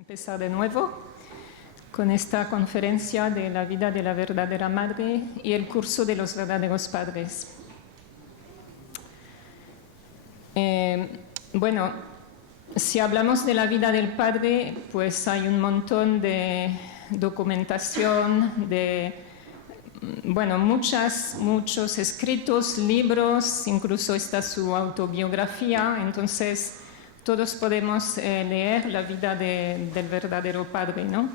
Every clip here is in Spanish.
Empezar de nuevo con esta conferencia de la vida de la verdadera madre y el curso de los verdaderos padres. Bueno, si hablamos de la vida del padre, pues hay un montón de documentación, muchos escritos, libros, incluso está su autobiografía, entonces todos podemos leer la vida del verdadero padre, ¿no?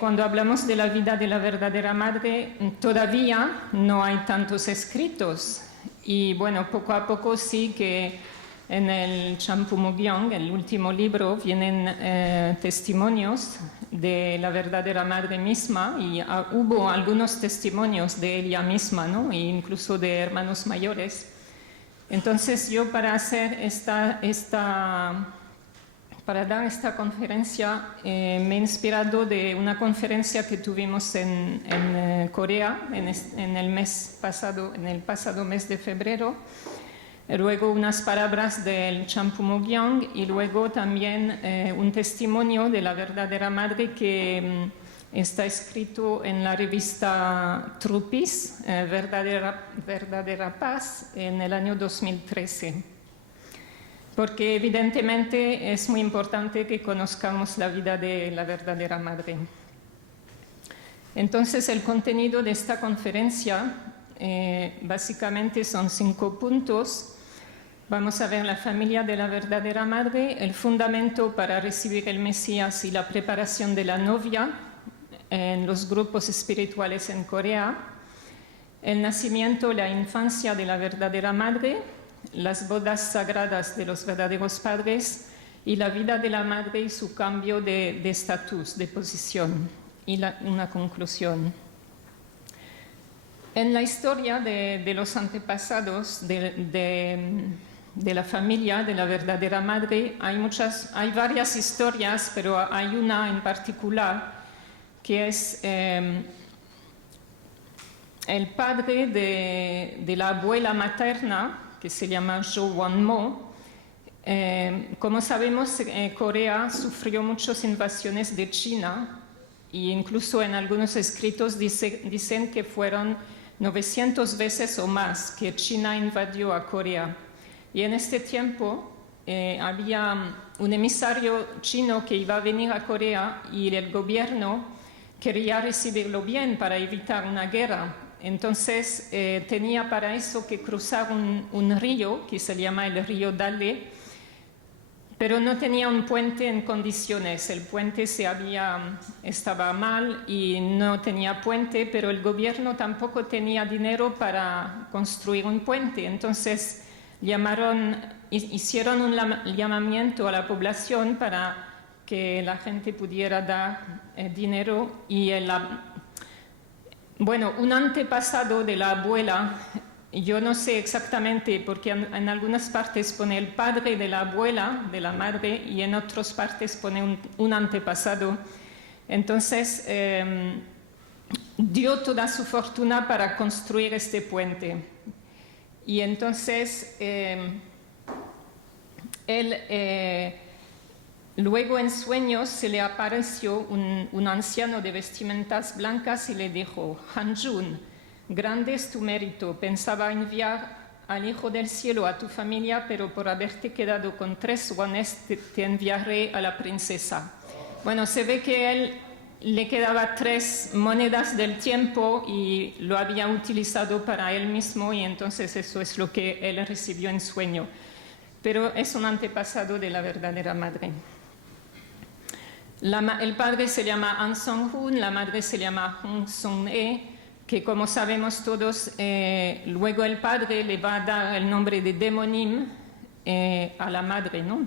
Cuando hablamos de la vida de la verdadera madre, todavía no hay tantos escritos. Y bueno, poco a poco sí que en el Champumugyong, el último libro, vienen testimonios de la verdadera madre misma y hubo algunos testimonios de ella misma, ¿no? E incluso de hermanos mayores. Entonces yo para hacer para dar esta conferencia me he inspirado de una conferencia que tuvimos en Corea en el pasado mes de febrero. Luego unas palabras del Champumugyong y luego también un testimonio de la verdadera madre que está escrito en la revista Trupis, Verdadera Paz, en el año 2013. Porque evidentemente es muy importante que conozcamos la vida de la verdadera madre. Entonces el contenido de esta conferencia básicamente son 5 puntos. Vamos a ver la familia de la verdadera madre, el fundamento para recibir el Mesías y la preparación de la novia en los grupos espirituales en Corea, el nacimiento, la infancia de la verdadera madre, las bodas sagradas de los verdaderos padres y la vida de la madre y su cambio de estatus, de posición, y una conclusión. En la historia de los antepasados de la familia de la verdadera madre hay varias historias, pero hay una en particular que es el padre de la abuela materna, que se llama Jo Won-mo. Como sabemos, Corea sufrió muchas invasiones de China e incluso en algunos escritos dicen que fueron 900 veces o más que China invadió a Corea. Y en este tiempo había un emisario chino que iba a venir a Corea y el gobierno quería recibirlo bien para evitar una guerra. Entonces tenía para eso que cruzar un río que se llama el río Dale, pero no tenía un puente en condiciones. El puente estaba mal y no tenía puente, pero el gobierno tampoco tenía dinero para construir un puente. Entonces hicieron un llamamiento a la población para que la gente pudiera dar dinero y un antepasado de la abuela, yo no sé exactamente porque en algunas partes pone el padre de la abuela, de la madre, y en otras partes pone un antepasado. Entonces dio toda su fortuna para construir este puente. Y entonces luego en sueños se le apareció un anciano de vestimentas blancas y le dijo: Hanjun, grande es tu mérito, pensaba enviar al Hijo del Cielo a tu familia, pero por haberte quedado con 3 wones te enviaré a la princesa. Bueno, se ve que él le quedaba 3 monedas del tiempo y lo había utilizado para él mismo y entonces eso es lo que él recibió en sueño. Pero es un antepasado de la verdadera madre. El padre se llama An Song-hun, la madre se llama Hong Song-e, que como sabemos todos, luego el padre le va a dar el nombre de Demonim a la madre, ¿no?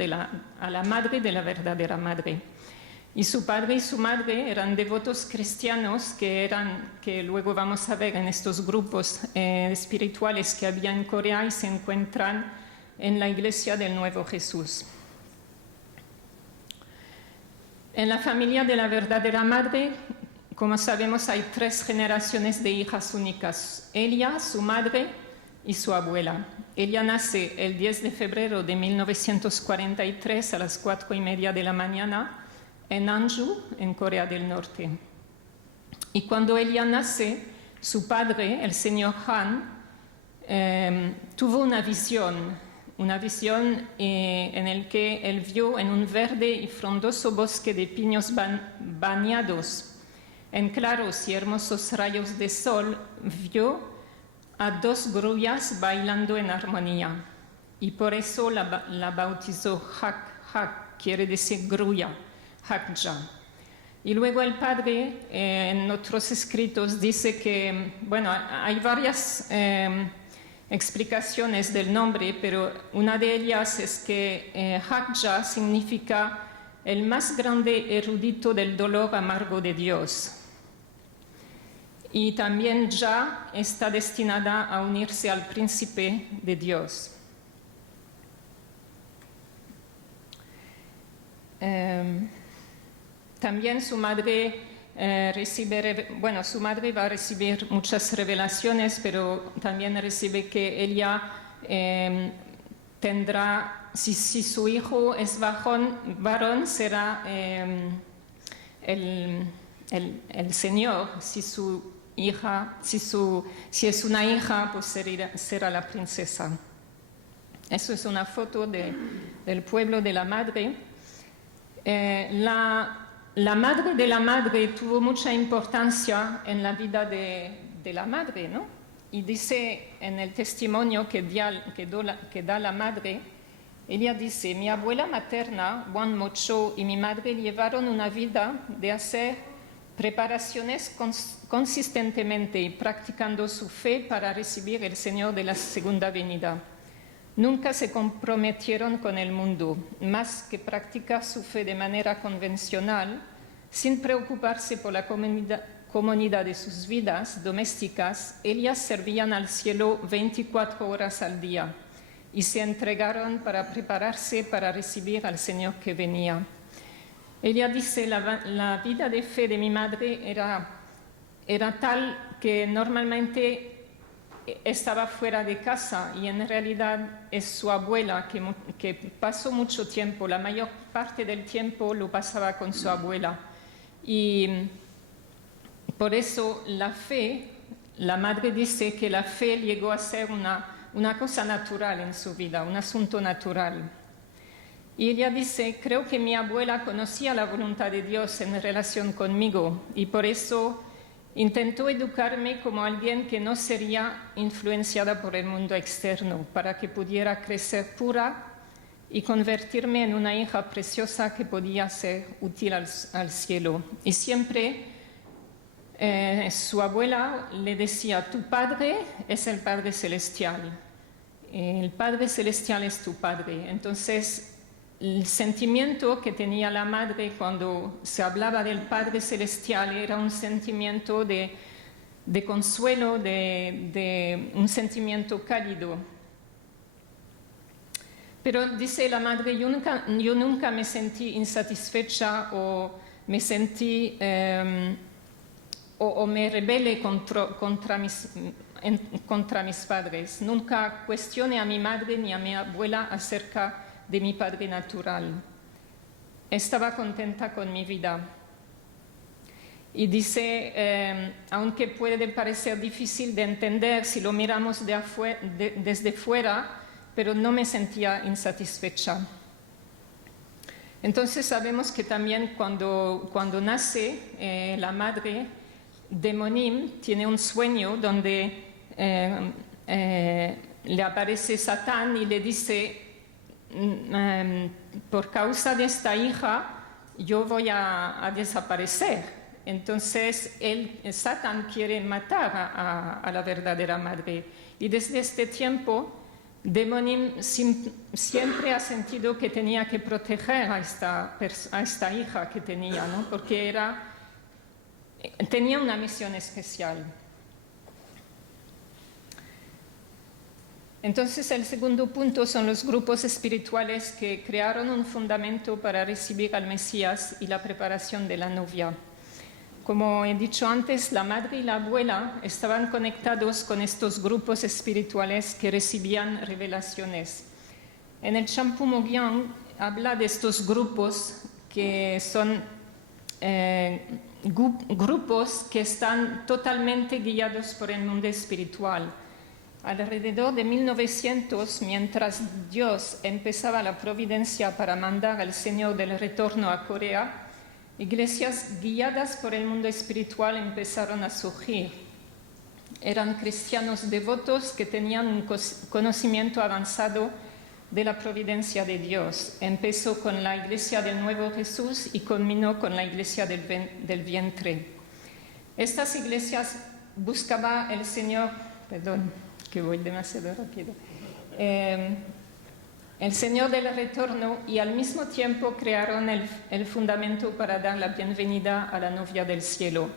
A la madre de la verdadera madre. Y su padre y su madre eran devotos cristianos que luego vamos a ver en estos grupos espirituales que había en Corea y se encuentran en la iglesia del Nuevo Jesús. En la familia de la verdadera madre, como sabemos, hay 3 generaciones de hijas únicas: ella, su madre y su abuela. Ella nace el 10 de febrero de 1943 a las 4:30 de la mañana en Anju, en Corea del Norte. Y cuando ella nace, su padre, el señor Han, tuvo una visión en la que él vio en un verde y frondoso bosque de pinos bañados en claros y hermosos rayos de sol, vio a 2 grullas bailando en armonía. Y por eso la bautizó Hak, quiere decir grulla, Hakja. Y luego el padre, en otros escritos, dice que, bueno, hay varias explicaciones del nombre, pero una de ellas es que Hakja significa el más grande erudito del dolor amargo de Dios. Y también Ya está destinada a unirse al príncipe de Dios. También su madre su madre va a recibir muchas revelaciones, pero también recibe que ella tendrá, si su hijo es varón, será el Señor, si es una hija, pues será la princesa. Eso es una foto del pueblo de la madre. La madre de la madre tuvo mucha importancia en la vida de la madre, ¿no? Y dice en el testimonio que da la madre, ella dice: mi abuela materna, Wan Mo-cho, y mi madre llevaron una vida de hacer preparaciones consistentemente y practicando su fe para recibir el Señor de la segunda venida. Nunca se comprometieron con el mundo, más que practicar su fe de manera convencional, sin preocuparse por la comunidad de sus vidas domésticas. Ellas servían al cielo 24 horas al día y se entregaron para prepararse para recibir al Señor que venía. Ella dice: la vida de fe de mi madre era tal que normalmente estaba fuera de casa, y en realidad es su abuela que pasó mucho tiempo, la mayor parte del tiempo lo pasaba con su abuela. Y por eso la madre dice que la fe llegó a ser una cosa natural en su vida, un asunto natural. Y ella dice: creo que mi abuela conocía la voluntad de Dios en relación conmigo, y por eso intentó educarme como alguien que no sería influenciada por el mundo externo, para que pudiera crecer pura y convertirme en una hija preciosa que podía ser útil al cielo. Y siempre su abuela le decía: tu padre es el Padre Celestial, el Padre Celestial es tu padre. Entonces, el sentimiento que tenía la madre cuando se hablaba del Padre Celestial era un sentimiento de consuelo, de un sentimiento cálido. Pero dice la madre: yo nunca me sentí insatisfecha o me sentí o me rebelé contra mis padres. Nunca cuestioné a mi madre ni a mi abuela acerca de mi padre natural. Estaba contenta con mi vida. Y dice, aunque puede parecer difícil de entender si lo miramos desde fuera, pero no me sentía insatisfecha. Entonces sabemos que también cuando nace la madre, Demonim tiene un sueño donde le aparece Satán y le dice: por causa de esta hija yo voy a desaparecer. Entonces Satán quiere matar a la verdadera madre, y desde este tiempo Demonim siempre ha sentido que tenía que proteger a esta hija que tenía, ¿no? Porque tenía una misión especial. Entonces, el segundo punto son los grupos espirituales que crearon un fundamento para recibir al Mesías y la preparación de la novia. como he dicho antes, la madre y la abuela estaban conectados con estos grupos espirituales que recibían revelaciones. En el Champú-Moguian habla de estos grupos que son grupos que están totalmente guiados por el mundo espiritual. Alrededor de 1900, mientras Dios empezaba la providencia para mandar al Señor del Retorno a Corea, iglesias guiadas por el mundo espiritual empezaron a surgir. Eran cristianos devotos que tenían un conocimiento avanzado de la providencia de Dios. Empezó con la Iglesia del Nuevo Jesús y culminó con la Iglesia del Vientre. Estas iglesias buscaba el Señor, perdón, que voy demasiado rápido, el Señor del Retorno, y al mismo tiempo crearon el fundamento para dar la bienvenida a la novia del cielo.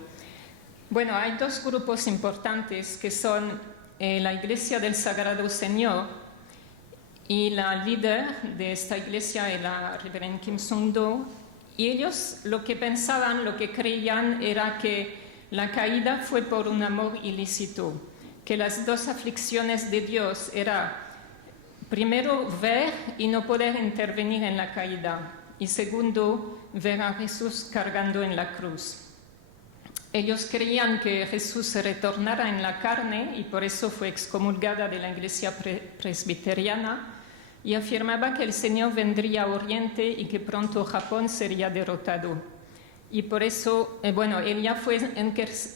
Bueno, hay dos grupos importantes que son la Iglesia del Sagrado Señor, y la líder de esta iglesia es la reverenda Kim Sung-do, y ellos lo que pensaban, lo que creían era que la caída fue por un amor ilícito, que las dos aflicciones de Dios era primero ver y no poder intervenir en la caída, y segundo, ver a Jesús cargando en la cruz. Ellos creían que Jesús se retornara en la carne y por eso fue excomulgada de la iglesia presbiteriana, y afirmaba que el Señor vendría a Oriente y que pronto Japón sería derrotado. Y por eso, ella fue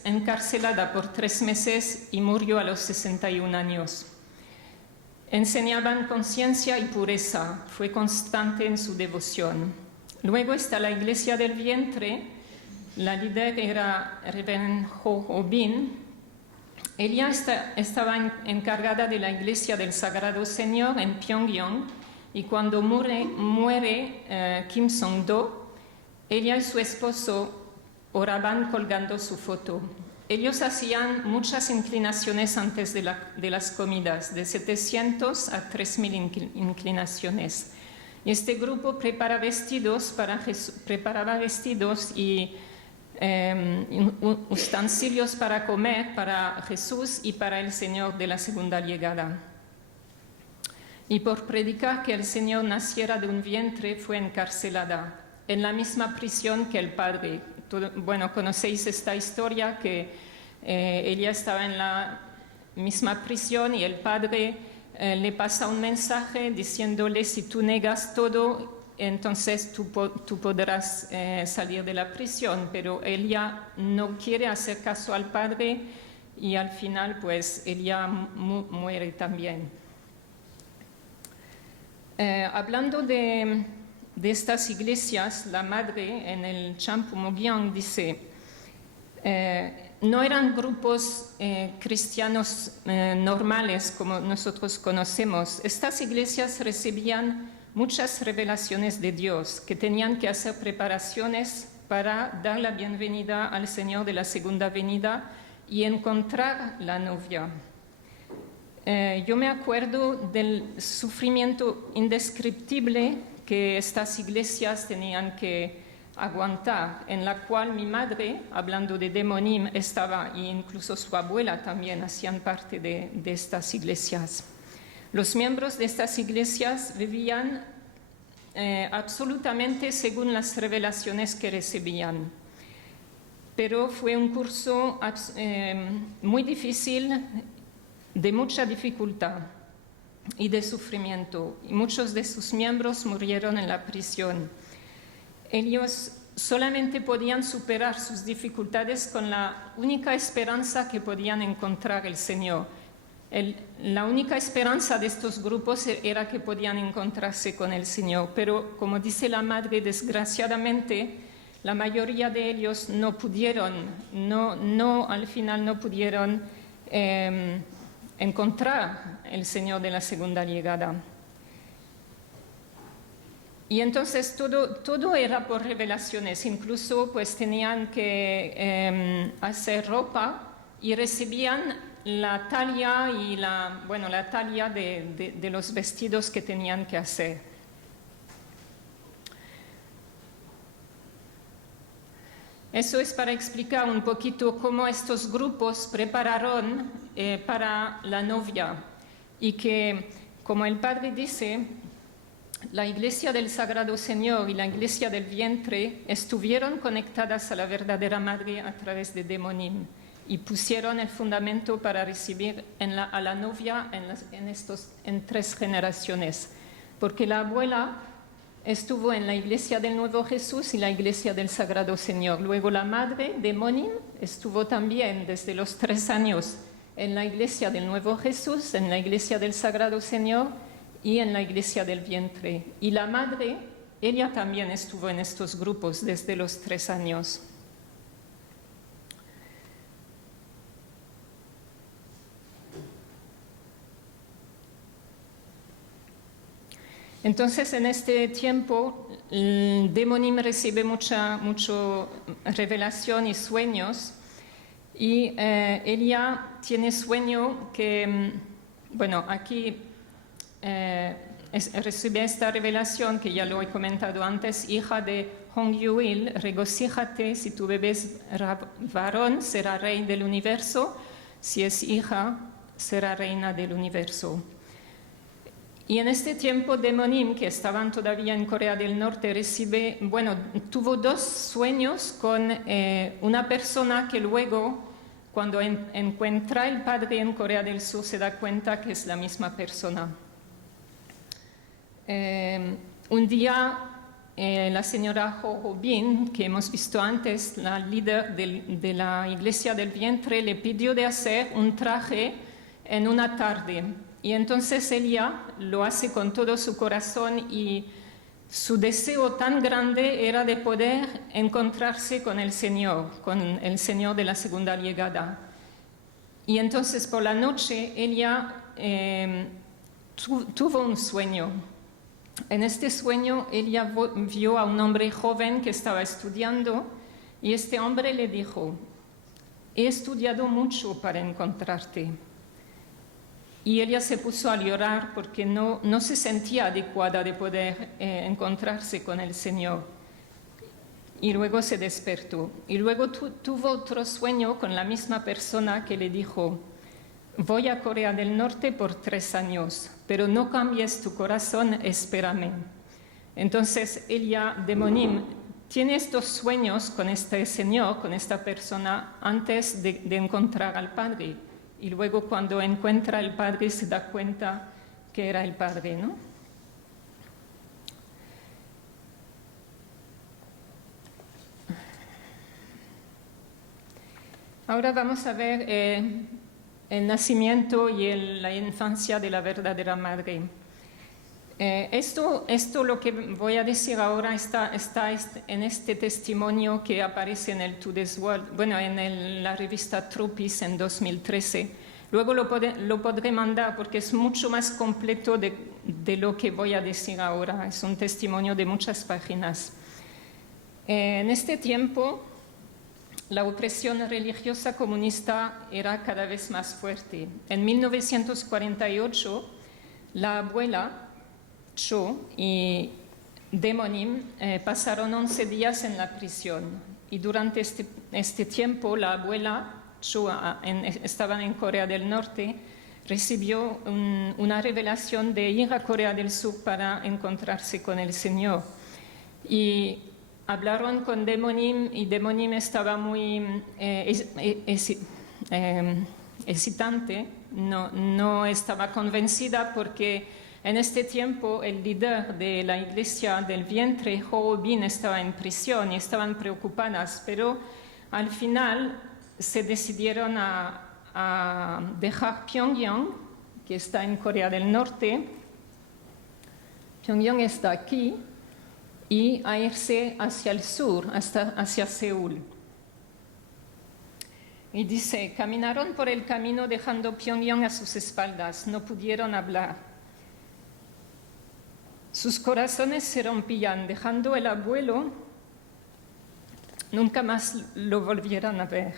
encarcelada por 3 meses y murió a los 61 años. Enseñaban conciencia y pureza, fue constante en su devoción. Luego está la Iglesia del Vientre, la líder era Reverend Ho Ho-bin. Ella estaba encargada de la Iglesia del Sagrado Señor en Pyongyang, y cuando muere Kim Sung-do, ella y su esposo oraban colgando su foto. Ellos hacían muchas inclinaciones antes de las comidas, de 700 a 3000 inclinaciones. Y este grupo preparaba vestidos y utensilios para comer para Jesús y para el Señor de la segunda llegada. Y por predicar que el Señor naciera de un vientre fue encarcelada en la misma prisión que el Padre. Conocéis esta historia, que ella estaba en la misma prisión y el Padre le pasa un mensaje diciéndole: si tú negas todo, entonces tú podrás salir de la prisión. Pero ella no quiere hacer caso al Padre y al final pues ella muere también. Hablando de estas iglesias, la madre en el Champú-Moguian dice: no eran grupos cristianos normales como nosotros conocemos. Estas iglesias recibían muchas revelaciones de Dios, que tenían que hacer preparaciones para dar la bienvenida al Señor de la segunda venida y encontrar la novia. Yo me acuerdo del sufrimiento indescriptible que estas iglesias tenían que aguantar, en la cual mi madre, hablando de Demonim, estaba, e incluso su abuela también hacían parte de estas iglesias. Los miembros de estas iglesias vivían absolutamente según las revelaciones que recibían. Pero fue un curso muy difícil, de mucha dificultad y de sufrimiento. Y muchos de sus miembros murieron en la prisión. Ellos solamente podían superar sus dificultades con la única esperanza que podían encontrar el Señor. La única esperanza de estos grupos era que podían encontrarse con el Señor, pero como dice la madre, desgraciadamente la mayoría de ellos no pudieron, al final no pudieron encontrar el Señor de la segunda llegada. Y entonces todo era por revelaciones, incluso pues tenían que hacer ropa y recibían la talla y la talla de los vestidos que tenían que hacer. Eso es para explicar un poquito cómo estos grupos prepararon para la novia y que, como el padre dice, la Iglesia del Sagrado Señor y la Iglesia del Vientre estuvieron conectadas a la verdadera Madre a través de Demonim y pusieron el fundamento para recibir a la novia en 3 generaciones, porque la abuela estuvo en la Iglesia del Nuevo Jesús y la Iglesia del Sagrado Señor. Luego la madre, Demonim, estuvo también desde los 3 años en la Iglesia del Nuevo Jesús, en la Iglesia del Sagrado Señor y en la Iglesia del Vientre. Y la madre, ella también estuvo en estos grupos desde los 3 años. Entonces, en este tiempo, Demonim recibe mucha revelación y sueños, y ella tiene sueño que, bueno, aquí recibe esta revelación que ya lo he comentado antes: hija de Hong Yuil, regocíjate, si tu bebé es varón, será rey del universo, si es hija, será reina del universo. Y en este tiempo, Demonim, que estaban todavía en Corea del Norte, tuvo 2 sueños con una persona que luego, cuando encuentra el padre en Corea del Sur, se da cuenta que es la misma persona. Un día, la señora Ho Bin, que hemos visto antes, la líder de la Iglesia del Vientre, le pidió de hacer un traje en una tarde. Y entonces ella lo hace con todo su corazón, y su deseo tan grande era de poder encontrarse con el Señor de la segunda llegada. Y entonces por la noche ella tuvo un sueño. En este sueño ella vio a un hombre joven que estaba estudiando, y este hombre le dijo: he estudiado mucho para encontrarte. Y ella se puso a llorar porque no se sentía adecuada de poder encontrarse con el Señor. Y luego se despertó. Y luego tuvo otro sueño con la misma persona que le dijo: voy a Corea del Norte por 3 años, pero no cambies tu corazón, espérame. Entonces ella, Demonim, tiene estos sueños con este Señor, con esta persona, antes de encontrar al Padre. Y luego, cuando encuentra al Padre, se da cuenta que era el Padre, ¿no? Ahora vamos a ver el nacimiento y la infancia de la verdadera Madre. Esto lo que voy a decir ahora está en este testimonio que aparece en el Today's World, en la revista Tropis en 2013. Luego lo podré mandar porque es mucho más completo de lo que voy a decir ahora. Es un testimonio de muchas páginas. En este tiempo, la opresión religiosa comunista era cada vez más fuerte. En 1948, la abuela Cho y Demonim pasaron 11 días en la prisión, y durante este tiempo la abuela Cho estaba en Corea del Norte, recibió una revelación de ir a Corea del Sur para encontrarse con el Señor. Y hablaron con Demonim, y Demonim estaba muy hesitante, no estaba convencida, porque en este tiempo el líder de la Iglesia del Vientre, Ho Bin, estaba en prisión y estaban preocupadas, pero al final se decidieron a dejar Pyongyang, que está en Corea del Norte. Pyongyang está aquí, y a irse hacia el sur, hacia Seúl. Y dice: caminaron por el camino dejando Pyongyang a sus espaldas, no pudieron hablar. Sus corazones se rompían, dejando el abuelo, nunca más lo volvieran a ver.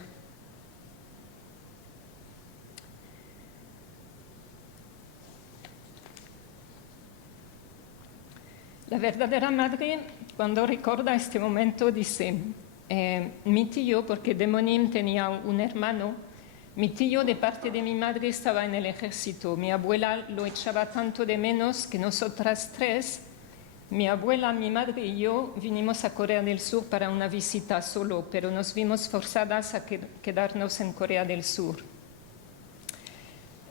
La verdadera madre, cuando recuerda este momento, dice: Mi tío, porque Demonim tenía un hermano, mi tío de parte de mi madre estaba en el ejército. Mi abuela lo echaba tanto de menos que nosotras tres, mi abuela, mi madre y yo, vinimos a Corea del Sur para una visita solo, pero nos vimos forzadas a quedarnos en Corea del Sur.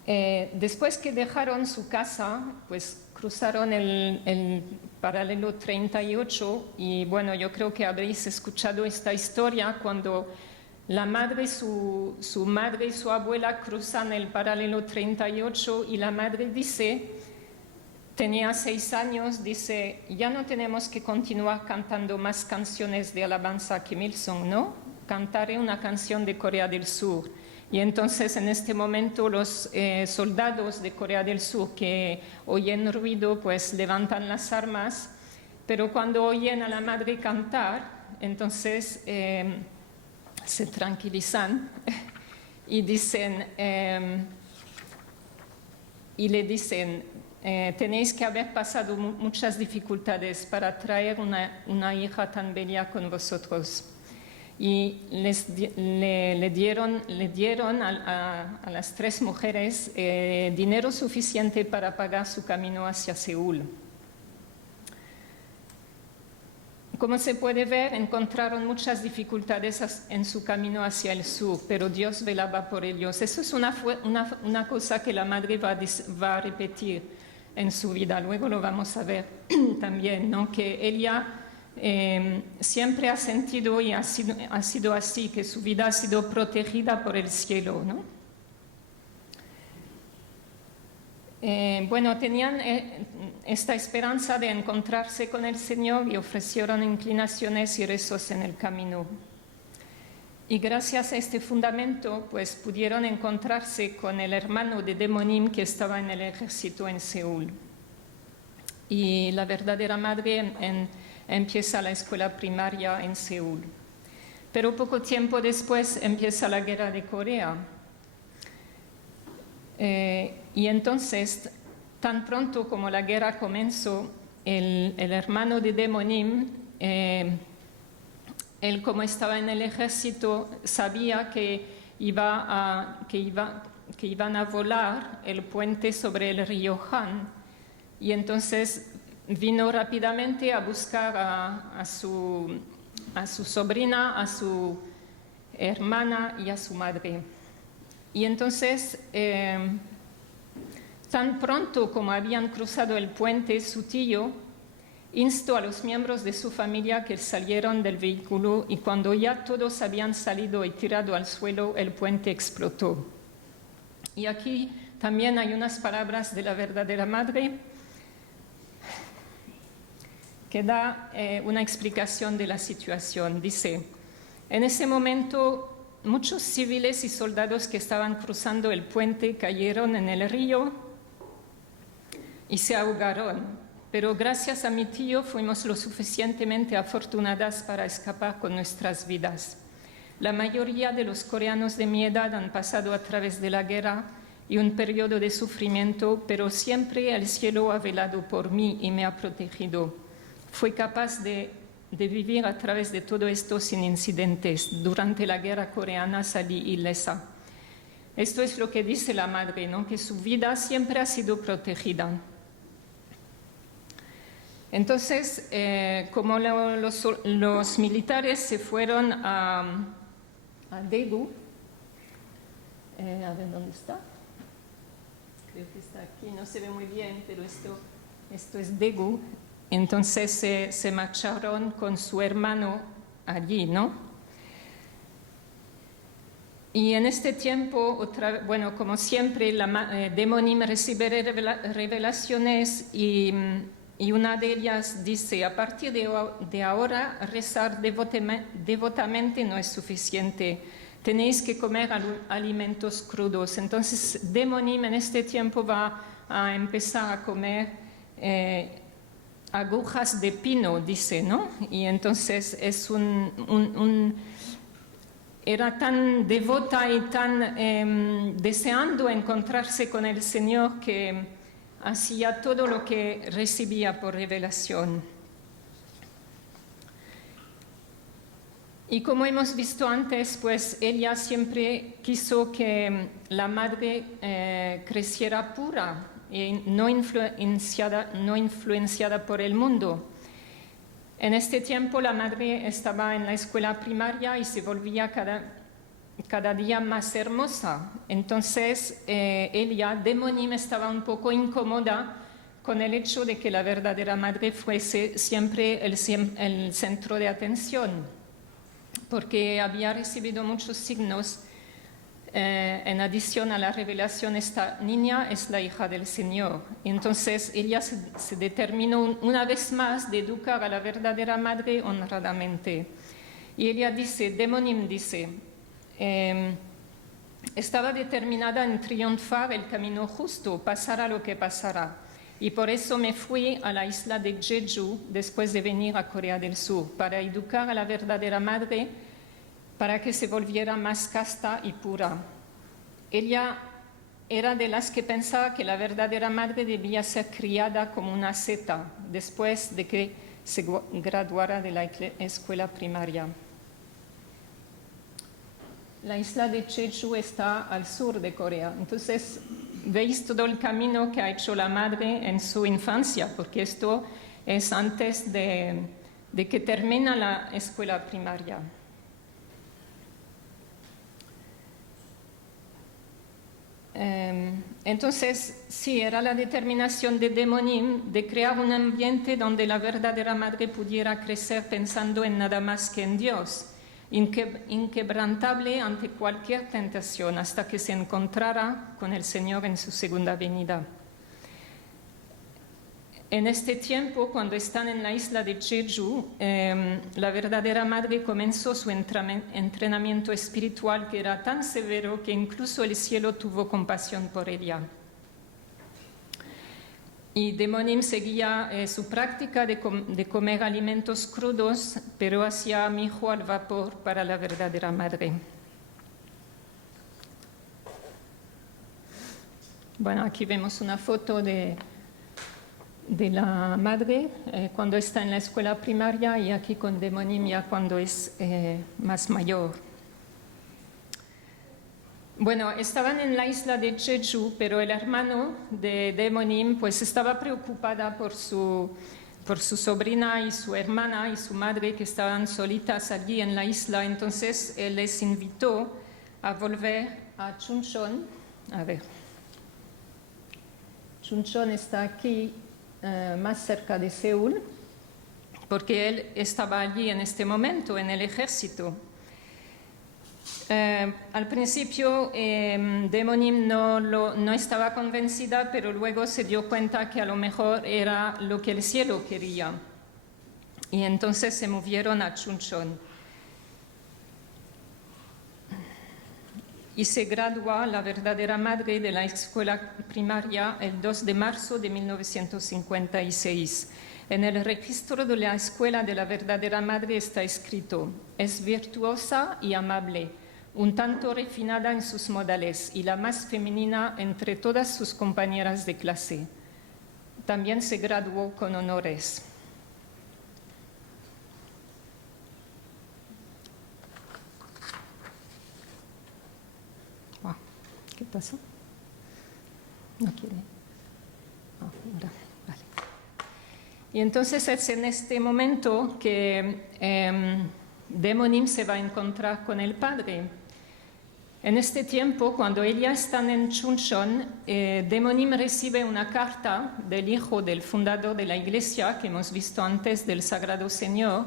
Después que dejaron su casa, pues cruzaron el paralelo 38 y bueno, yo creo que habréis escuchado esta historia cuando la madre, su madre y su abuela cruzan el paralelo 38 y la madre dice, tenía 6 años, dice, ya no tenemos que continuar cantando más canciones de alabanza a Kim Il-sung, ¿no? Cantaré una canción de Corea del Sur. Y entonces en este momento los soldados de Corea del Sur que oyen ruido pues levantan las armas, pero cuando oyen a la madre cantar, entonces se tranquilizan y dicen y le dicen tenéis que haber pasado muchas dificultades para traer una hija tan bella con vosotros. Y le dieron a las 3 mujeres dinero suficiente para pagar su camino hacia Seúl. Como se puede ver, encontraron muchas dificultades en su camino hacia el sur, pero Dios velaba por ellos. Eso es una cosa que la madre va a repetir en su vida, luego lo vamos a ver también, ¿no? Que ella siempre ha sentido y ha sido así, que su vida ha sido protegida por el cielo, ¿no? Bueno, tenían esta esperanza de encontrarse con el Señor y ofrecieron inclinaciones y rezos en el camino. Y gracias a este fundamento, pues pudieron encontrarse con el hermano de Demonim que estaba en el ejército en Seúl. Y la verdadera madre empieza la escuela primaria en Seúl. Pero poco tiempo después empieza la guerra de Corea. Y entonces, tan pronto como la guerra comenzó, el hermano de Demonim, él como estaba en el ejército, sabía que iban a volar el puente sobre el río Han. Y entonces vino rápidamente a buscar a su sobrina, a su hermana y a su madre. Y entonces, tan pronto como habían cruzado el puente, su tío instó a los miembros de su familia que salieron del vehículo y cuando ya todos habían salido y tirado al suelo, el puente explotó. Y aquí también hay unas palabras de la verdadera madre que da una explicación de la situación. Dice, en ese momento muchos civiles y soldados que estaban cruzando el puente cayeron en el río y se ahogaron, pero gracias a mi tío fuimos lo suficientemente afortunadas para escapar con nuestras vidas. La mayoría de los coreanos de mi edad han pasado a través de la guerra y un periodo de sufrimiento, pero siempre el cielo ha velado por mí y me ha protegido. Fui capaz de vivir a través de todo esto sin incidentes. Durante la guerra coreana salí ilesa. Esto es lo que dice la madre, ¿no? Que su vida siempre ha sido protegida. Entonces, como los militares se fueron a Daegu, a ver dónde está. Creo que está aquí, no se ve muy bien, pero esto es Daegu. Entonces se marcharon con su hermano allí, ¿no? Y en este tiempo, bueno, como siempre, Demonim recibe revelaciones y una de ellas dice, a partir de ahora, rezar devotamente no es suficiente. Tenéis que comer alimentos crudos. Entonces, Demonim en este tiempo va a empezar a comer agujas de pino, dice, ¿no? Y entonces es era tan devota y tan deseando encontrarse con el Señor que hacía todo lo que recibía por revelación. Y como hemos visto antes, pues ella siempre quiso que la madre creciera pura y no influenciada por el mundo. En este tiempo la madre estaba en la escuela primaria y se volvía cada día más hermosa. Entonces ella, Demonim, estaba un poco incómoda con el hecho de que la verdadera madre fuese siempre el centro de atención, porque había recibido muchos signos. En adición a la revelación, esta niña es la hija del Señor. Entonces ella se determinó una vez más de educar a la verdadera madre honradamente. Y ella dice, Demonim dice, estaba determinada en triunfar el camino justo, pasara lo que pasara. Y por eso me fui a la isla de Jeju después de venir a Corea del Sur, para educar a la verdadera madre, para que se volviera más casta y pura. Ella era de las que pensaba que la verdadera madre debía ser criada como una seta después de que se graduara de la escuela primaria. La isla de Jeju está al sur de Corea. Entonces, veis todo el camino que ha hecho la madre en su infancia, porque esto es antes de que termina la escuela primaria. Entonces, sí, era la determinación de Demonim de crear un ambiente donde la verdadera madre pudiera crecer pensando en nada más que en Dios, inquebrantable ante cualquier tentación hasta que se encontrara con el Señor en su segunda venida. En este tiempo, cuando están en la isla de Jeju, la verdadera madre comenzó su entrenamiento espiritual, que era tan severo que incluso el cielo tuvo compasión por ella. Y Demonim seguía su práctica de comer alimentos crudos, pero hacía mijo al vapor para la verdadera madre. Bueno, aquí vemos una foto de la madre cuando está en la escuela primaria, y aquí con Demonim ya cuando es más mayor. Bueno, estaban en la isla de Jeju, pero el hermano de Demonim pues estaba preocupada por su sobrina y su hermana y su madre, que estaban solitas allí en la isla. Entonces él les invitó a volver a Chuncheon. A ver, Chuncheon está aquí, más cerca de Seúl, porque él estaba allí en este momento en el ejército. Al principio Demonim no estaba convencida, pero luego se dio cuenta que a lo mejor era lo que el cielo quería. Y entonces se movieron a Chuncheon. Y se graduó la verdadera madre de la escuela primaria el 2 de marzo de 1956. En el registro de la escuela de la verdadera madre está escrito: es virtuosa y amable, un tanto refinada en sus modales y la más femenina entre todas sus compañeras de clase. También se graduó con honores. ¿Qué pasó? No quiere. Ahora, vale. Y entonces es en este momento que Demonim se va a encontrar con el padre. En este tiempo, cuando ellas están en Chuncheon, Demonim recibe una carta del hijo del fundador de la iglesia, que hemos visto antes, del Sagrado Señor,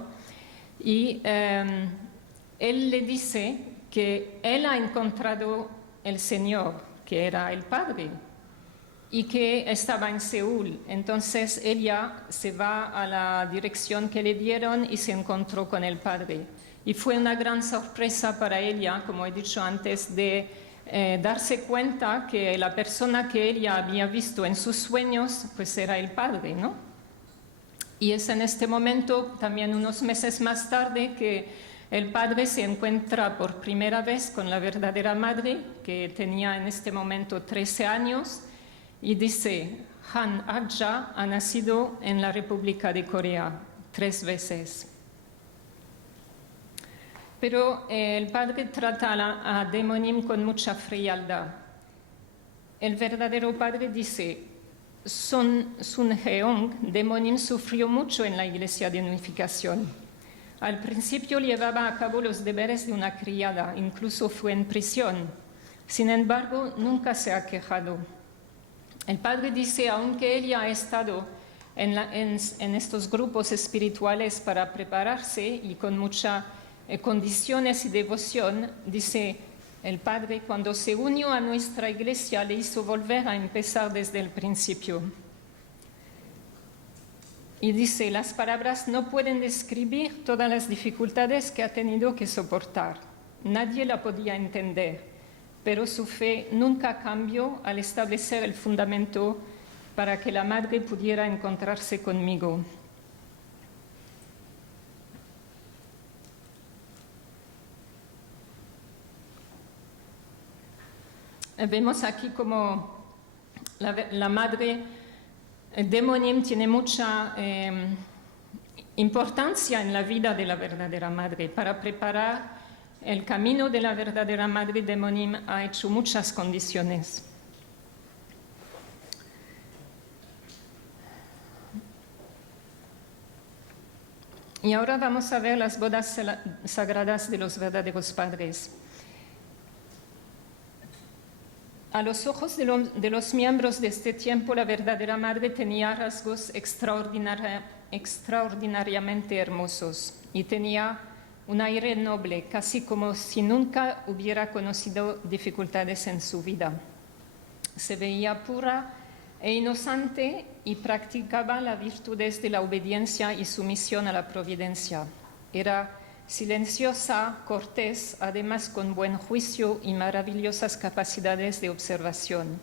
y él le dice que él ha encontrado el Señor, que era el Padre, y que estaba en Seúl. Entonces ella se va a la dirección que le dieron y se encontró con el Padre. Y fue una gran sorpresa para ella, como he dicho antes, de darse cuenta que la persona que ella había visto en sus sueños, pues era el Padre, ¿no? Y es en este momento, también unos meses más tarde, que el padre se encuentra por primera vez con la verdadera madre, que tenía en este momento 13 años, y dice: Han Ak-ja ha nacido en la República de Corea 3 veces. pero el padre trata a Demonim con mucha frialdad. El verdadero padre dice: Sun Heong, Demonim sufrió mucho en la Iglesia de Unificación. Al principio llevaba a cabo los deberes de una criada, incluso fue en prisión. Sin embargo, nunca se ha quejado. El padre dice: aunque ella ha estado en estos grupos espirituales para prepararse y con muchas condiciones y devoción, dice el padre, cuando se unió a nuestra iglesia le hizo volver a empezar desde el principio. Y dice: las palabras no pueden describir todas las dificultades que ha tenido que soportar. Nadie la podía entender, pero su fe nunca cambió al establecer el fundamento para que la madre pudiera encontrarse conmigo. Vemos aquí como la madre Demonim tiene mucha importancia en la vida de la verdadera madre. Para preparar el camino de la verdadera madre, Demonim ha hecho muchas condiciones. Y ahora vamos a ver las bodas sagradas de los verdaderos padres. A los ojos de los miembros de este tiempo, la verdadera madre tenía rasgos extraordinariamente hermosos y tenía un aire noble, casi como si nunca hubiera conocido dificultades en su vida. Se veía pura e inocente y practicaba las virtudes de la obediencia y sumisión a la providencia. Era silenciosa, cortés, además con buen juicio y maravillosas capacidades de observación.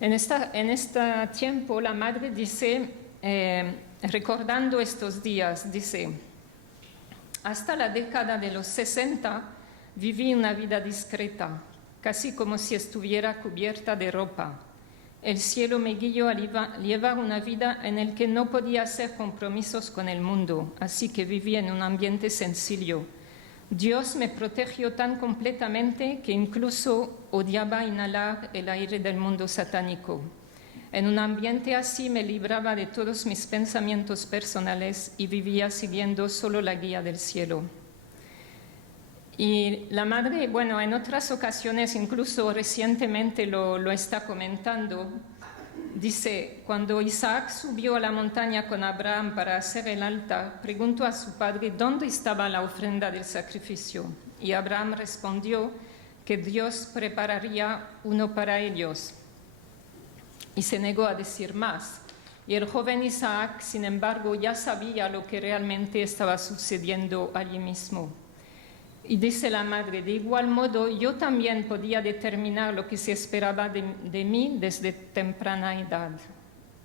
En este tiempo la madre dice, recordando estos días, dice: hasta la década de los 60 viví una vida discreta, casi como si estuviera cubierta de ropa. El cielo me guió a llevar una vida en la que no podía hacer compromisos con el mundo, así que viví en un ambiente sencillo. Dios me protegió tan completamente que incluso odiaba inhalar el aire del mundo satánico. En un ambiente así me libraba de todos mis pensamientos personales y vivía siguiendo solo la guía del cielo. Y la madre, bueno, en otras ocasiones, incluso recientemente lo está comentando, dice: cuando Isaac subió a la montaña con Abraham para hacer el altar, preguntó a su padre dónde estaba la ofrenda del sacrificio. Y Abraham respondió que Dios prepararía uno para ellos. Y se negó a decir más. Y el joven Isaac, sin embargo, ya sabía lo que realmente estaba sucediendo allí mismo. Y dice la madre: de igual modo, yo también podía determinar lo que se esperaba de mí desde temprana edad.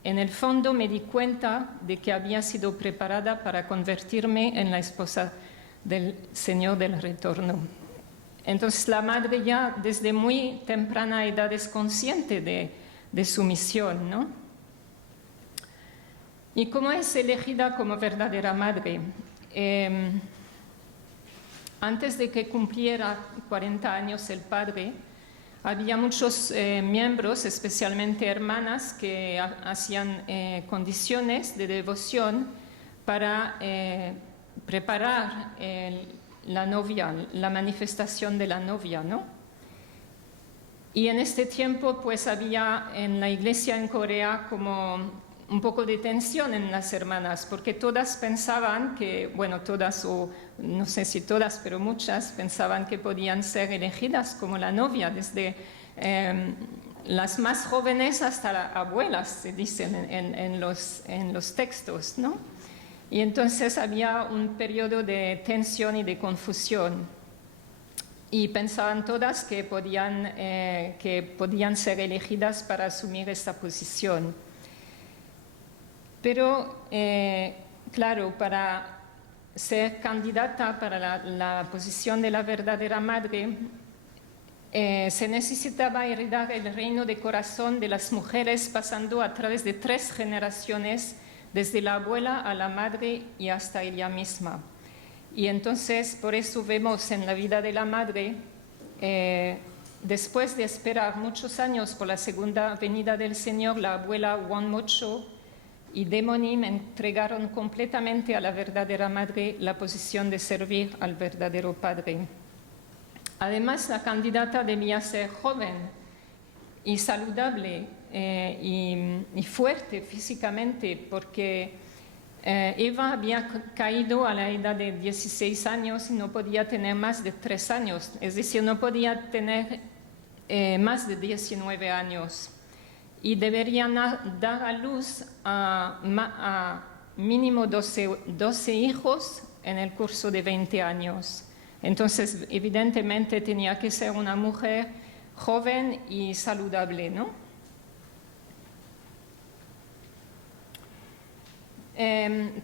En el fondo me di cuenta de que había sido preparada para convertirme en la esposa del Señor del retorno. Entonces la madre ya desde muy temprana edad es consciente de su misión, ¿no? ¿Y cómo es elegida como verdadera madre? Antes de que cumpliera 40 años el padre, había muchos miembros, especialmente hermanas, que hacían condiciones de devoción para preparar la novia, la manifestación de la novia, ¿no? Y en este tiempo, pues había en la iglesia en Corea como un poco de tensión en las hermanas, porque todas pensaban que, bueno, todas, o no sé si todas, pero muchas pensaban que podían ser elegidas como la novia, desde las más jóvenes hasta las abuelas, se dicen en los textos, ¿no? Y entonces había un periodo de tensión y de confusión. Y pensaban todas que podían ser elegidas para asumir esta posición. Pero, claro, para ser candidata para la posición de la verdadera madre, se necesitaba heredar el reino de corazón de las mujeres pasando a través de 3 generaciones, desde la abuela a la madre y hasta ella misma. Y entonces, por eso vemos en la vida de la madre, después de esperar muchos años por la segunda venida del Señor, la abuela Wonmo Cho y Demonim entregaron completamente a la verdadera madre la posición de servir al verdadero padre. Además, la candidata debía ser joven y saludable y fuerte físicamente, porque Eva había caído a la edad de 16 años y no podía tener más de 3 años, es decir, no podía tener más de 19 años. Y deberían dar a luz a mínimo 12 hijos en el curso de 20 años. Entonces, evidentemente, tenía que ser una mujer joven y saludable, ¿no?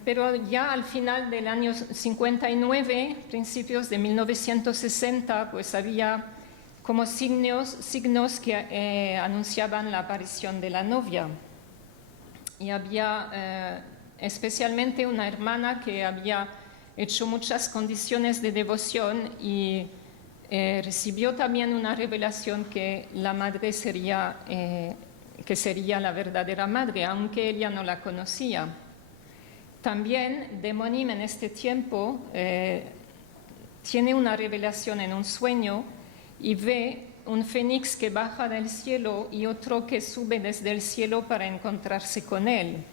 Pero ya al final del año 59, principios de 1960, pues había como signos que anunciaban la aparición de la novia. Y había especialmente una hermana que había hecho muchas condiciones de devoción y recibió también una revelación que la madre sería la verdadera madre, aunque ella no la conocía. También Demonim en este tiempo tiene una revelación en un sueño y ve un fénix que baja del cielo y otro que sube desde el cielo para encontrarse con él.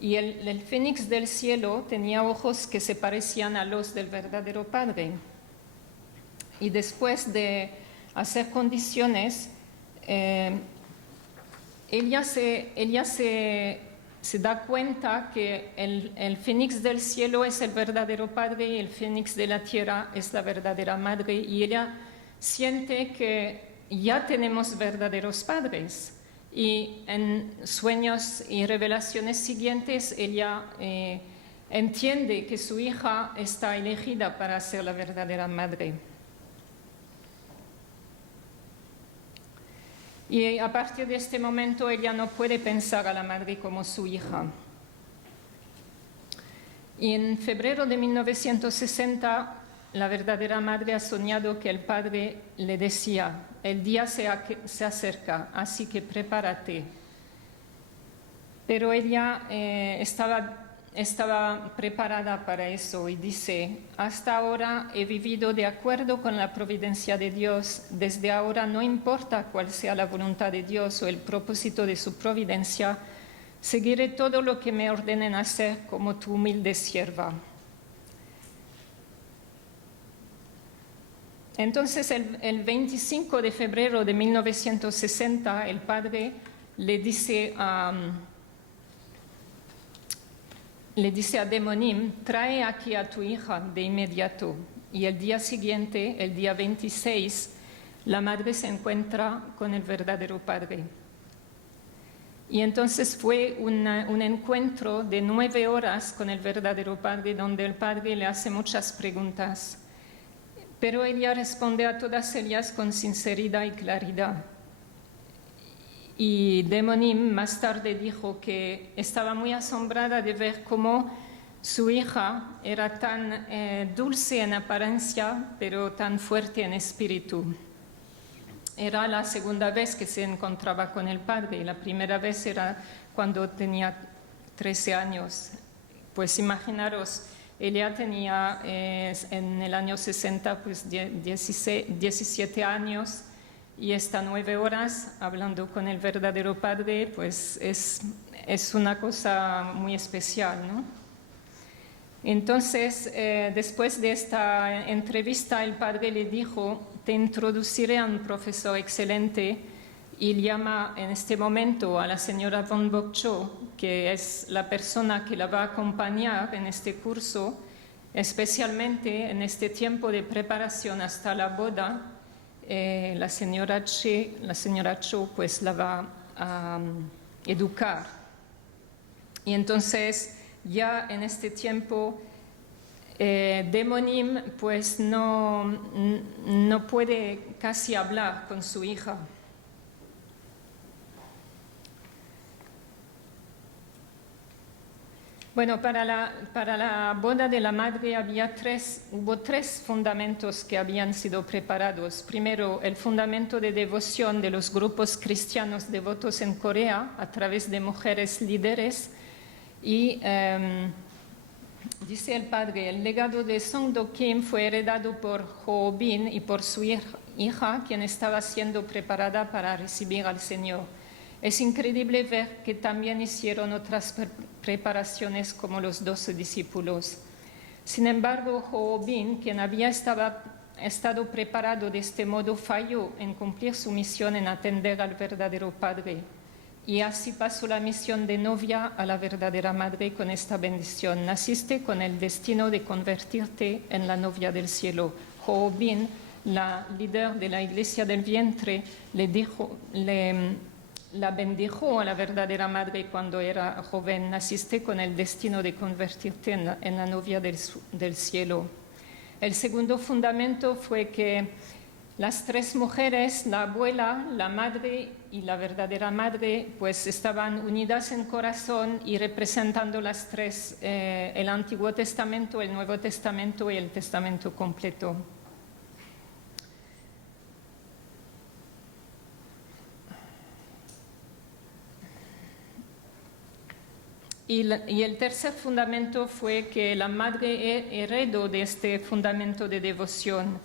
Y el fénix del cielo tenía ojos que se parecían a los del verdadero padre. Y después de hacer condiciones, ella se da cuenta que el fénix del cielo es el verdadero padre y el fénix de la tierra es la verdadera madre, y ella siente que ya tenemos verdaderos padres. Y en sueños y revelaciones siguientes ella entiende que su hija está elegida para ser la verdadera madre. Y a partir de este momento ella no puede pensar a la madre como su hija. Y en febrero de 1960, la verdadera madre ha soñado que el padre le decía: el día se acerca, así que prepárate. Pero ella estaba preparada para eso y dice: hasta ahora he vivido de acuerdo con la providencia de Dios. Desde ahora no importa cuál sea la voluntad de Dios o el propósito de su providencia, seguiré todo lo que me ordenen hacer como tu humilde sierva. Entonces, el 25 de febrero de 1960, el padre le dice a Demonim: trae aquí a tu hija de inmediato. Y el día siguiente, el día 26, la madre se encuentra con el verdadero padre. Y entonces fue un encuentro de 9 horas con el verdadero padre, donde el padre le hace muchas preguntas. Pero ella responde a todas ellas con sinceridad y claridad. Y Demonim más tarde dijo que estaba muy asombrada de ver cómo su hija era tan dulce en apariencia, pero tan fuerte en espíritu. Era la segunda vez que se encontraba con el padre. La primera vez era cuando tenía 13 años. Pues imaginaros, ella tenía en el año 60 pues 17 años, y está 9 horas hablando con el verdadero padre, pues es una cosa muy especial, ¿no? Entonces, después de esta entrevista, el padre le dijo: te introduciré a un profesor excelente, y llama en este momento a la señora Wonmo Cho, que es la persona que la va a acompañar en este curso, especialmente en este tiempo de preparación hasta la boda. La señora Cho pues la va a educar. Y entonces ya en este tiempo Demonim pues no puede casi hablar con su hija. Bueno, para la boda de la madre hubo tres fundamentos que habían sido preparados. Primero, el fundamento de devoción de los grupos cristianos devotos en Corea a través de mujeres líderes. Y dice el padre, el legado de Songdo Kim fue heredado por Ho Bin y por su hija, quien estaba siendo preparada para recibir al Señor. Es increíble ver que también hicieron otras preparaciones como los 12 discípulos. Sin embargo, Ho Bin, quien había estado preparado de este modo, falló en cumplir su misión en atender al verdadero Padre. Y así pasó la misión de novia a la verdadera madre con esta bendición. Naciste con el destino de convertirte en la novia del cielo. Ho Bin, la líder de la iglesia del vientre, la bendijo a la verdadera madre cuando era joven. Naciste con el destino de convertirte en la novia del cielo. El segundo fundamento fue que las tres mujeres, la abuela, la madre y la verdadera madre, pues estaban unidas en corazón y representando las tres, el Antiguo Testamento, el Nuevo Testamento y el Testamento completo. Y el tercer fundamento fue que la madre heredó de este fundamento de devoción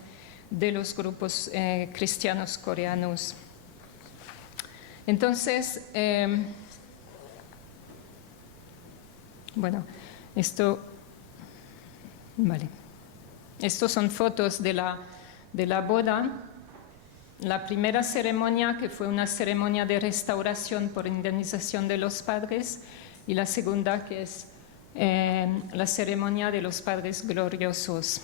de los grupos cristianos coreanos. Entonces, bueno, vale. Estos son fotos de la boda. La primera ceremonia, que fue una ceremonia de restauración por indemnización de los padres, y la segunda, que es la ceremonia de los padres gloriosos.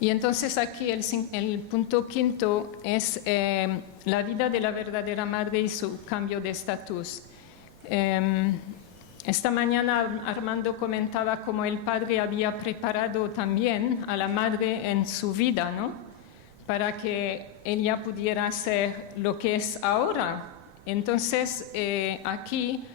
Y entonces aquí el punto quinto es la vida de la verdadera madre y su cambio de estatus. Esta mañana Armando comentaba cómo el padre había preparado también a la madre en su vida, ¿no? Para que ella pudiera ser lo que es ahora. Entonces, aquí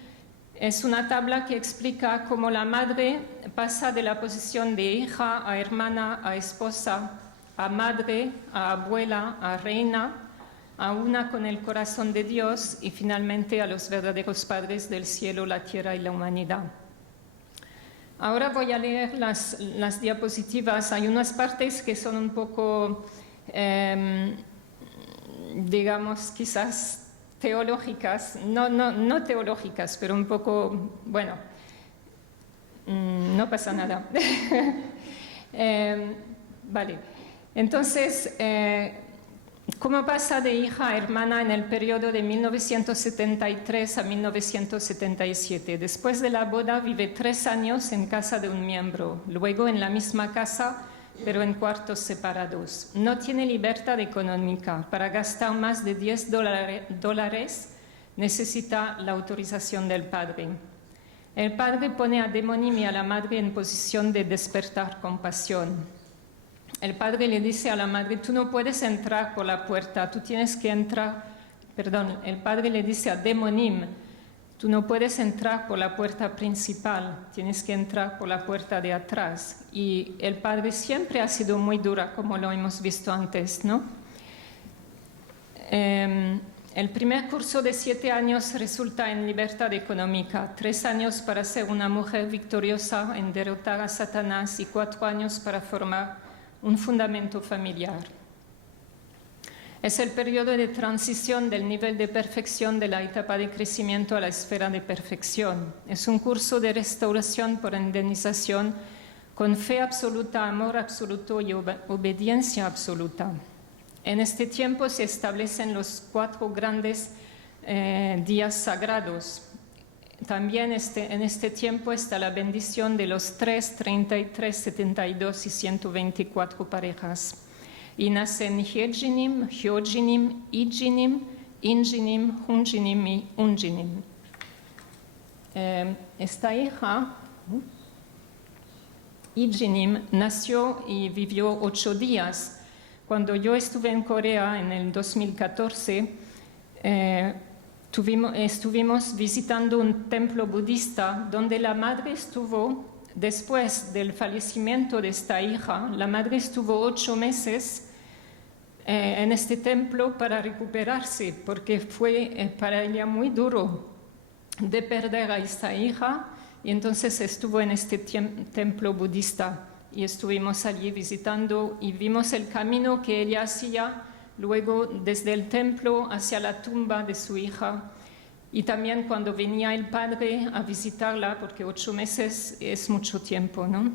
es una tabla que explica cómo la madre pasa de la posición de hija a hermana, a esposa, a madre, a abuela, a reina, a una con el corazón de Dios y finalmente a los verdaderos padres del cielo, la tierra y la humanidad. Ahora voy a leer las diapositivas. Hay unas partes que son un poco, digamos, quizás teológicas, no teológicas, pero un poco, bueno, no pasa nada. Vale, entonces, ¿cómo pasa de hija a hermana en el periodo de 1973 a 1977? Después de la boda vive 3 años en casa de un miembro, luego en la misma casa, pero en cuartos separados. No tiene libertad económica. Para gastar más de $10 necesita la autorización del padre. El padre pone a Demonim y a la madre en posición de despertar compasión. El padre le dice a la madre, tú no puedes entrar por la puerta, tú tienes que entrar, el padre le dice a Demonim, tú no puedes entrar por la puerta principal, tienes que entrar por la puerta de atrás. Y el padre siempre ha sido muy dura, como lo hemos visto antes, ¿no? El primer curso de 7 años resulta en libertad económica, 3 años para ser una mujer victoriosa en derrotar a Satanás y 4 años para formar un fundamento familiar. Es el periodo de transición del nivel de perfección de la etapa de crecimiento a la esfera de perfección. Es un curso de restauración por indemnización con fe absoluta, amor absoluto y obediencia absoluta. En este tiempo se establecen los 4 grandes días sagrados. También en este tiempo está la bendición de los 3, 33, 72 y 124 parejas. Y nacen Hyejinim, Hyojinim, Ijinim, Injinim, Hunjinim y Unjinim. Esta hija, Ijinim, nació y vivió 8 días. Cuando yo estuve en Corea en el 2014, estuvimos visitando un templo budista donde la madre estuvo, después del fallecimiento de esta hija, la madre estuvo 8 meses en este templo para recuperarse, porque fue para ella muy duro de perder a esta hija, y entonces estuvo en este templo budista y estuvimos allí visitando y vimos el camino que ella hacía luego desde el templo hacia la tumba de su hija, y también cuando venía el padre a visitarla, porque 8 meses es mucho tiempo, ¿no?